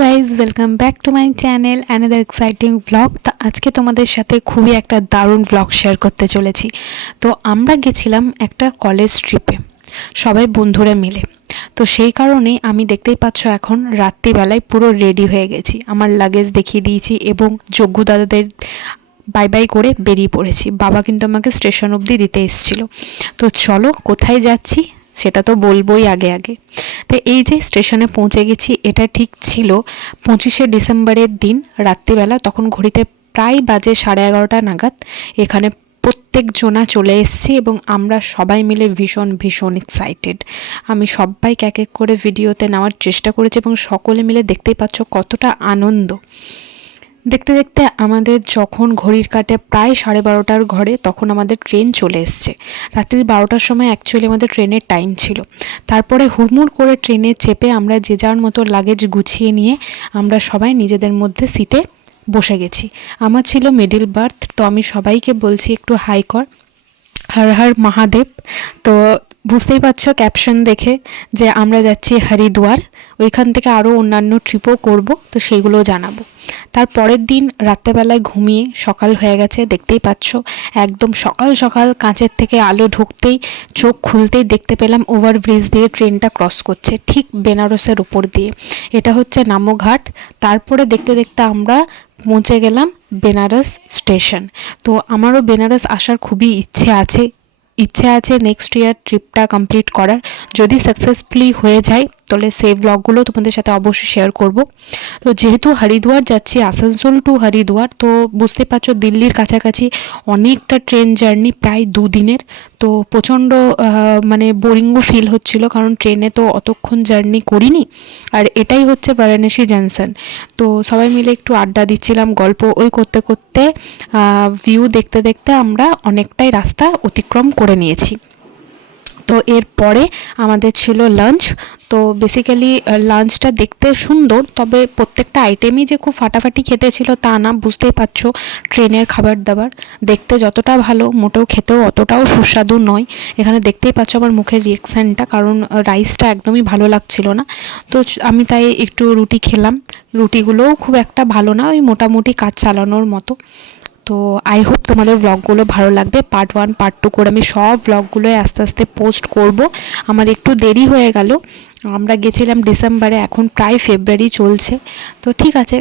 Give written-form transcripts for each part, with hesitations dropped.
Guys welcome back to my channel another exciting vlog. তো আজকে তোমাদের সাথে খুবই একটা দারুণ ভ্লগ শেয়ার করতে চলেছি। তো আমরা গেছিলাম একটা কলেজ ট্রিপে সবাই বন্ধুরা মিলে। তো সেই কারণেই আমি দেখতেই পাচ্ছ এখন রাত্রিবেলায় পুরো রেডি হয়ে গেছি, আমার লাগেজ দেখিয়ে দিয়েছি এবং যজ্ঞ দাদাদের বাই বাই করে বেরিয়ে পড়েছি। বাবা কিন্তু আমাকে স্টেশন অবধি দিতে এসেছিল। তো চলো কোথায় যাচ্ছি সেটা তো বলবোই আগে আগে। তো এই যে স্টেশনে পৌঁছে গেছি, এটা ঠিক ছিল 25শে ডিসেম্বরের দিন রাত্রিবেলা। তখন ঘড়িতে প্রায় বাজে 11:30 নাগাদ। এখানে প্রত্যেকজনা চলে এসেছি এবং আমরা সবাই মিলে ভীষণ ভীষণ এক্সাইটেড। আমি সবাইকে এক এক করে ভিডিওতে নেওয়ার চেষ্টা করেছি এবং সকলে মিলে দেখতেই পাচ্ছ কতটা আনন্দ। দেখতে দেখতে আমাদের যখন ঘড়ির কাঁটে প্রায় 12:30 ঘরে, তখন আমাদের ট্রেন চলে এসছে। রাত্রি 12টার সময় অ্যাকচুয়ালি আমাদের ট্রেনের টাইম ছিল। তারপরে হুড়মুড় করে ট্রেনে চেপে আমরা যে যার মতো লাগেজ গুছিয়ে নিয়ে আমরা সবাই নিজেদের মধ্যে সিটে বসে গেছি। আমার ছিল মিডিল বার্থ। তো আমি সবাইকে বলছি একটু হাই কর, হর হর মহাদেব। তো বুঝতেই পারছো ক্যাপশন দেখে যে আমরা যাচ্ছি হরিদ্বার। ওইখান থেকে আরও অন্যান্য ট্রিপও করব, তো সেইগুলো জানাবো। তার পরের দিন রাত্রেবেলায় ঘুমিয়ে সকাল হয়ে গেছে, দেখতেই পাচ্ছ একদম সকাল সকাল কাঁচের থেকে আলো ঢুকতেই চোখ খুলতেই দেখতে পেলাম ওভারব্রিজ দিয়ে ট্রেনটা ক্রস করছে ঠিক বেনারসের উপর দিয়ে। এটা হচ্ছে নামোঘাট। তারপরে দেখতে দেখতে আমরা পৌঁছে গেলাম বেনারস স্টেশন। তো আমারও বেনারস আসার খুবই ইচ্ছে আছে নেক্সট ইয়ার ট্রিপটা কমপ্লিট করার। যদি সাকসেসফুলি হয়ে যায় তাহলে সেই ব্লগগুলো তোমাদের সাথে অবশ্যই শেয়ার করব। তো যেহেতু হরিদ্বার যাচ্ছি, আসানসোল টু হরিদ্বার, তো বুঝতে পারছো দিল্লির কাছাকাছি অনেকটা ট্রেন জার্নি, প্রায় 2 দিনের। তো প্রচণ্ড মানে বোরিংও ফিল হচ্ছিল, কারণ ট্রেনে তো অতক্ষণ জার্নি করিনি। আর এটাই হচ্ছে বারাণসী জংশন। তো সবাই মিলে একটু আড্ডা দিচ্ছিলাম, গল্প ওই করতে করতে ভিউ দেখতে দেখতে আমরা অনেকটাই রাস্তা অতিক্রম করে নিয়েছি। তো এরপরে আমাদের ছিল লাঞ্চ। তো বেসিক্যালি লাঞ্চটা দেখতে সুন্দর, তবে প্রত্যেকটা আইটেমই যে খুব ফাটাফাটি খেতে ছিল তা না। বুঝতেই পারছো ট্রেনের খাবার দাবার দেখতে যতটা ভালো, মোটেও খেতেও অতটাও সুস্বাদু নয়। এখানে দেখতেই পাচ্ছ আমার মুখের রিয়েকশানটা, কারণ রাইসটা একদমই ভালো লাগছিল না। তো আমি তাই একটু রুটি খেলাম। রুটিগুলোও খুব একটা ভালো না, ওই মোটামুটি কাজ চালানোর মতো। তো আই হোপ তোমাদের ব্লগগুলো ভালো লাগবে। পার্ট 1 পার্ট 2 করে আমি সব ব্লগগুলোই আস্তে আস্তে পোস্ট করব। আমার একটু দেরি হয়ে গেল, আমরা গেছিলাম ডিসেম্বরে, এখন প্রায় ফেব্রুয়ারি চলছে। তো ঠিক আছে,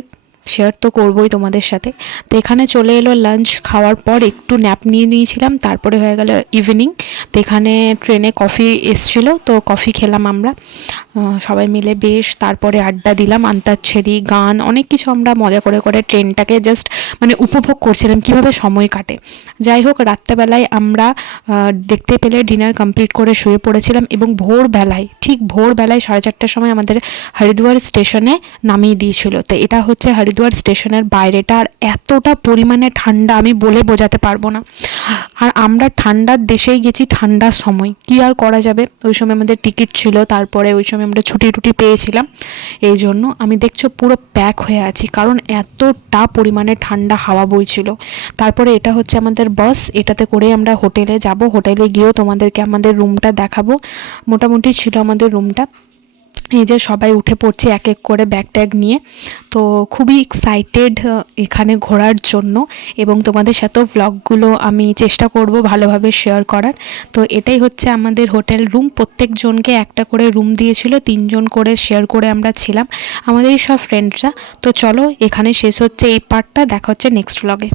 শেয়ার তো করবোই তোমাদের সাথে। তো এখানে চলে এলো লাঞ্চ খাওয়ার পর একটু ন্যাপ নিয়ে নিয়েছিলাম, তারপরে হয়ে গেল ইভিনিং। তো এখানে ট্রেনে কফি এসছিলো, তো কফি খেলাম আমরা সবাই মিলে বেশ। তারপরে আড্ডা দিলাম, আন্তাক্ষরী গান অনেক কিছু আমরা মজা করে করে ট্রেনটাকে জাস্ট মানে উপভোগ করছিলাম কীভাবে সময় কাটে। যাই হোক, রাত্রেবেলায় আমরা দেখতে পেলে ডিনার কমপ্লিট করে শুয়ে পড়েছিলাম এবং ভোরবেলায় ঠিক ভোরবেলায় 4:30টার সময় আমাদের হরিদ্বার স্টেশনে নামিয়ে দিয়েছিল। তো এটা হচ্ছে হরিদ্বার স্টেশনের বাইরেটা, আর এতটা পরিমাণে ঠান্ডা আমি বলে বোঝাতে পারবো না। আর আমরা ঠান্ডার দেশেই গেছি, ঠান্ডার সময় কী আর করা যাবে। ওই সময় আমাদের টিকিট ছিল, তারপরে ওই সময় আমরা ছুটি টুটি পেয়েছিলাম। এই জন্য আমি দেখছো পুরো প্যাক হয়ে আছি, কারণ এতটা পরিমাণে ঠান্ডা হাওয়া বইছিল। তারপরে এটা হচ্ছে আমাদের বাস, এটাতে করে আমরা হোটেলে যাব। হোটেলে গিয়েও তোমাদেরকে আমাদের রুমটা দেখাবো। মোটামুটি ছিল আমাদের রুমটা। এই যে সবাই উঠে পড়ছে এক এক করে ব্যাগ ট্যাগ নিয়ে। তো খুবই এক্সাইটেড এখানে ঘোরার জন্য, এবং তোমাদের সাথেও ব্লগগুলো আমি চেষ্টা করব ভালোভাবে শেয়ার করার। তো এটাই হচ্ছে আমাদের হোটেল রুম। প্রত্যেকজনকে একটা করে রুম দিয়েছিল, 3 জন করে শেয়ার করে আমরা ছিলাম, আমাদের সব ফ্রেন্ডসরা। তো চলো এখানে শেষ হচ্ছে এই পার্টটা, দেখা হচ্ছে নেক্সট ব্লগে।